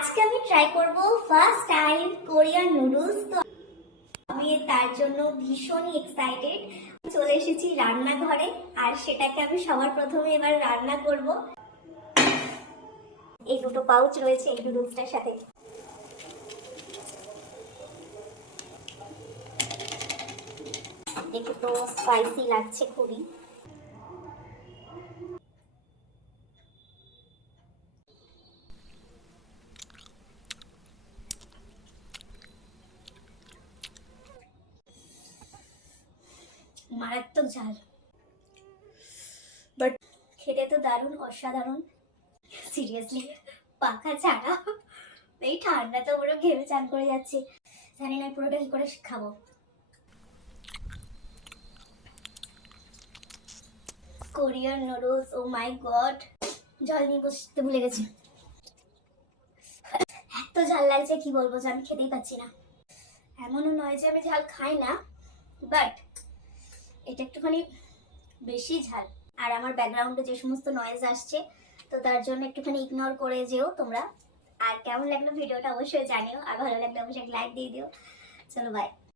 আজকে আমি ট্রাই করব ফার্স্ট টাইম কোরিয়ান নুডলস। তো আমি তার জন্য ভীষণই এক্সাইটেড। চলে এসেছি রান্নাঘরে আর সেটাকে আমি সবার প্রথমে এবার রান্না করব। এই দুটো পাউচ রয়েছে এই নুডলসটার সাথে। দেখে তো স্পাইসি লাগছে খুবই। মারাত্মক ঝাল, বাট খেতে তো দারুণ, অসাধারণ। সিরিয়াসলি পাখা ছাড়া এই ঠান্ডাতে পুরো ঘেমে চান করে যাচ্ছে। জানি না পুরোটা কি করে খাবো। কোরিয়ান নুডলস, ও মাই গড। জল নিয়ে বসতে ভুলে গেছি। এত ঝাল লাগছে কি বলবো, যে আমি খেতেই পাচ্ছি না। এমনও নয় যে আমি ঝাল খাই না, বাট এটা একটুখানি বেশি ঝাল। আর আমার ব্যাকগ্রাউন্ডে যে সমস্ত নয়েজ আসছে, তো তার জন্য একটুখানি ইগনোর করে যেও তোমরা। আর কেমন লাগলো ভিডিওটা অবশ্যই জানিও, আর ভালো লাগলে অবশ্যই লাইক দিয়ে দিও। চলো বাই।